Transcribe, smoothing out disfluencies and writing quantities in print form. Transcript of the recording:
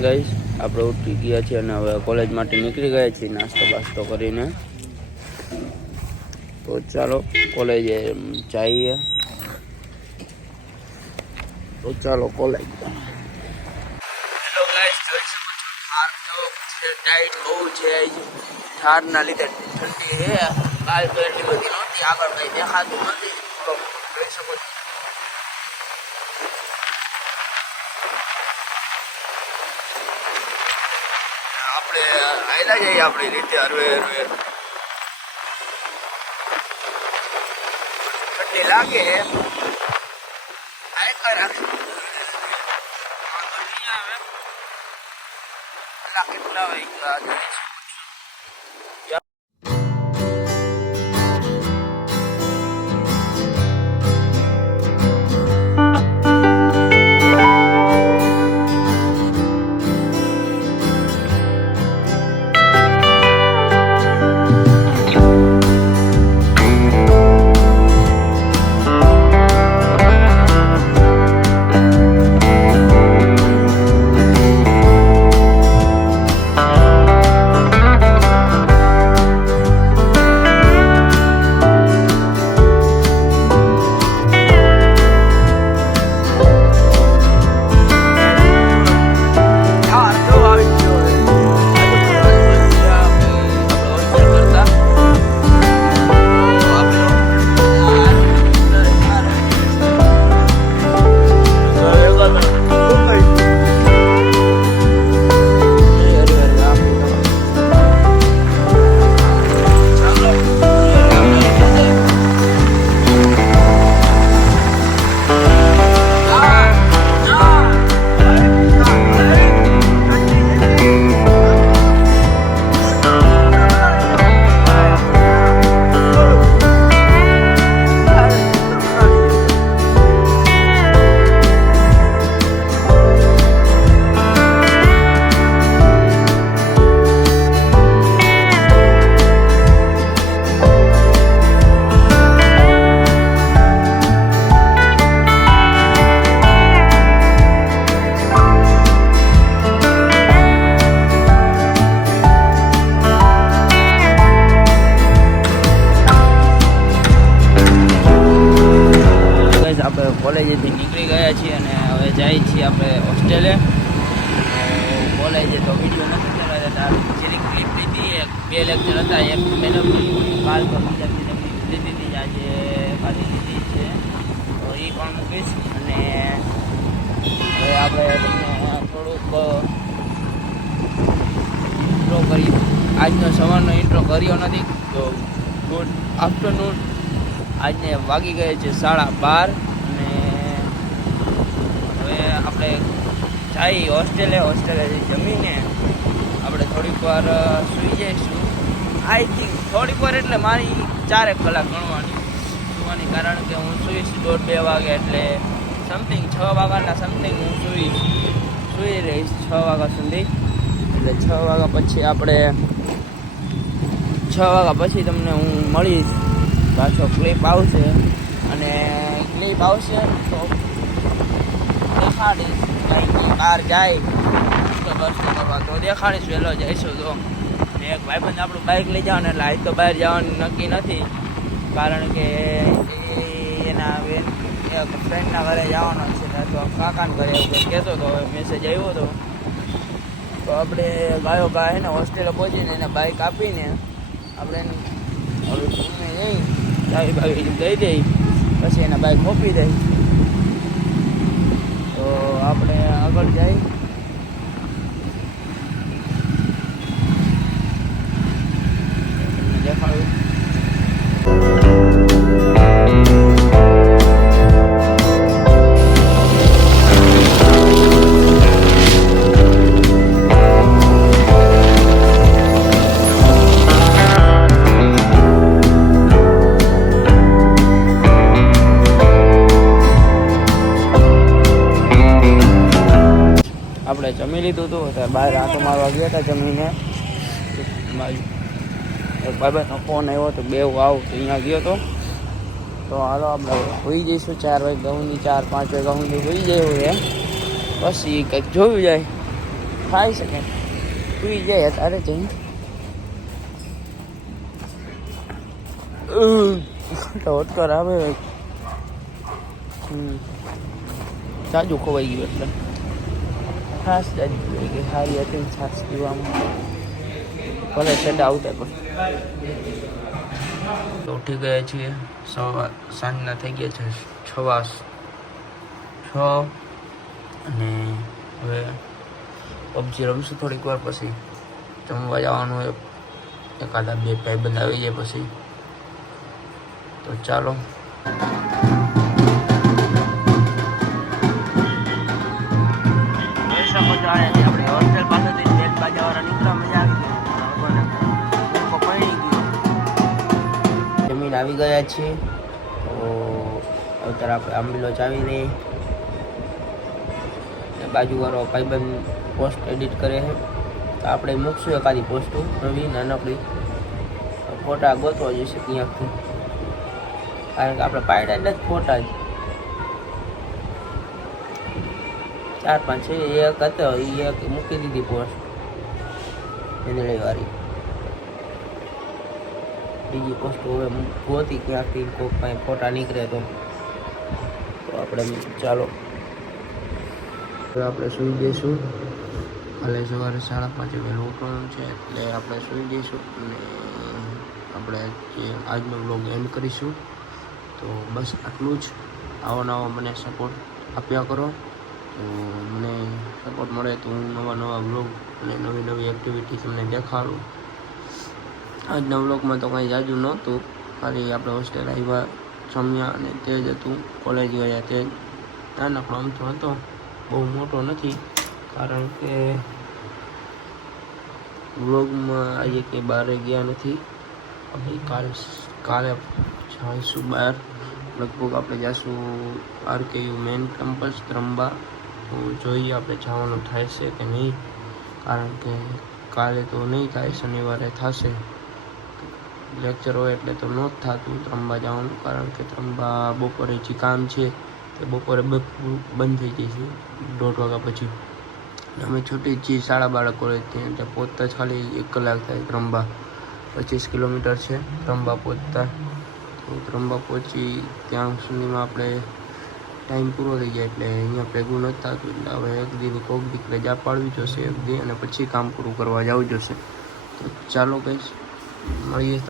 Morning guys, આપણે ઉઠી ગયા છીએ અને હવે કોલેજ માટે નીકળી ગયા છીએ નાસ્તો બાસ્તો કરીને. તો ચાલો કોલેજે જઈએ. તો ચાલો કોલેજ. હેલો ગાઈસ, જોઈ શકો છો થાર તો ટાઈટ બહુ છે. થારના લીધે ઠંડી છે. કાલ તો એટલી બધી નહોતી, આગળ કઈ દેખાતું નથી. જોઈ શકો છો. આપણે આયલા જઈએ આપણી રીતે હરવે હરવે. ઠંડી લાગે કેટલા વાગ્યા કોલેજેથી નીકળી ગયા છીએ અને હવે જઈએ છીએ આપણે હોસ્ટેલે. કોલેજે તો વિડીયો નથી ચલાવતા, જેની ક્લિપ લીધી. 2 લેક્ચર હતા, એક મેડમની કાલ તો બીજા લીધી હતી, આજે પાછી લીધી છે. તો એ પણ મૂકીશ. અને હવે આપણે તમને થોડુંક ઇન્ટ્રો કરી. આજનો સવારનો ઇન્ટ્રો કર્યો નથી. તો ગુડ આફ્ટરનૂન. આજને વાગી ગયે છે 12:30. આપણે જઈ હોસ્ટેલે જમીને આપણે થોડીક વાર સૂઈ જઈશું. આઈ થિંક થોડીક વાર એટલે મારી 4 કલાક સુવાની, કારણ કે હું સૂઈશ 1:30-2 વાગે. એટલે સમથિંગ 6 વાગ્યાના સમથિંગ હું સૂઈ રહીશ 6 વાગ્યા સુધી. એટલે 6 વાગ્યા પછી તમને હું મળીશ. પાછો ક્લિપ આવશે અને ક્લિપ આવશે તો દેખાડીશ. કંઈ બહાર જાય તો બસ કરવા તો દેખાડીશ. વહેલો જઈશું તો. એક ભાઈબંધ આપણું બાઇક લઈ જવાનું, એટલે આજ તો બહાર જવાનું નક્કી નથી, કારણ કે એના એક ફ્રેન્ડના ઘરે જવાનો છે. તો કાકાના ઘરે એવું કહેતો હતો, મેસેજ આવ્યો હતો. તો આપણે ગાયો ને હોસ્ટેલે પહોંચીને એને બાઇક આપીને આપણે હવે ઘૂમને જઈ ચાવી દઈ દઈ, પછી એના બાઇક મોકલી દઈ. તો આપણે આગળ જઈ દેખાડું. આપણે જમી લીધું હતું, ત્યારે બહાર આંટો મારવા ગયા હતા. જમીને એક ભાઈનો ફોન આવ્યો તો, બેવ આવું તો અહીંયા ગયો હતો. તો હાલો આપણે હોઈ જઈશું 4 વાગે, 4-5 વાગ્યા સુધી હોઈ જાય. પછી કંઈક જોયું જાય. થાય શકે સુઈ જાય તારે જઈને ઓટકર આવે જાજુ ખોવાઈ ગયું એટલે છાસ જાજુ થઈ ગઈ સારી હતી છાસ પીવામાં ભલે સેટ આવતા પણ તો ઉઠી ગયા છીએ સાંજના થઈ ગયા છે 6:06 અને હવે પબજી રમશું થોડીક વાર પછી જમવા જવાનું એકાદા 2 ભાઈબંધ આવી જાય પછી તો ચાલો આપણે હોસ્ટેલ પાસેથી બેટ બાજાવાળા નીકળવા મજા આવી જમીન આવી ગયા છીએ તો અત્યારે આપણે આંબીલો ચાવી રહી બાજુવાળો ભાઈબંધ પોસ્ટ એડિટ કરે છે તો આપણે મૂકશું એકાદી પોસ્ટ નવી નાનકડી ફોટા ગોતવા જોઈશે ક્યાંકથી કારણ કે આપણે પાડ્યા જ નથી ફોટા જ 4-5 છે એક હતો એ એક મૂકી દીધી પોસ્ટ વાળી બીજી પોસ્ટ હવે ગોતી ક્યાંકથી કોઈ કાંઈ ફોટા નીકળે તો આપણે ચાલો આપણે સૂઈ જઈશું કાલે સવારે 5:30 વહેલું ઉઠવાનું છે એટલે આપણે સૂઈ જઈશું અને આપણે જે આજનો વ્લોગ એન્ડ કરીશું તો બસ આટલું જ આવો નવો મને સપોર્ટ આપ્યા કરો તો મને સપોર્ટ મળે તો હું નવા વ્લોગ અને નવી એક્ટિવિટી તમને દેખાડું આજના વ્લોગમાં તો કાંઈ જાજુ નહોતું ખાલી આપણે હોસ્ટેલ આવ્યા જમ્યા અને તે જ હતું કોલેજ ગયા તે નાનકડો અમથો હતો બહુ મોટો નથી કારણ કે વ્લોગમાં આજે કંઈ બહાર ગયા નથી હવે કાલે જઈશું બહાર લગભગ આપણે જઈશું RKU મેન કેમ્પસ ત્રંબા તો જોઈએ આપણે જવાનું થાય છે કે નહીં કારણ કે કાલે તો નહીં થાય શનિવારે થશે લેક્ચર હોય એટલે તો ન જ થતું ત્રંબા જવાનું કારણ કે ત્રંબા બપોરે જે કામ છે તે બપોરે બંધ થઈ જાય છે 1:30 વાગ્યા પછી અમે છૂટી જ છીએ શાળા બાળક કોલેજથી એટલે પહોંચતા જ ખાલી 1 કલાક થાય ત્રંબા 25 કિલોમીટર છે ત્રંબા પહોંચતા તો ત્રંબા પહોંચી ત્યાં સુધીમાં આપણે ટાઈમ પૂરો થઈ જાય એટલે અહીંયા ભેગું નથી થતું એટલે હવે એક દીની કોક દીક રજા પાડવી જોશે એક દી અને પછી કામ પૂરું કરવા જવું જોશે તો ચાલો કહીશ મળીએ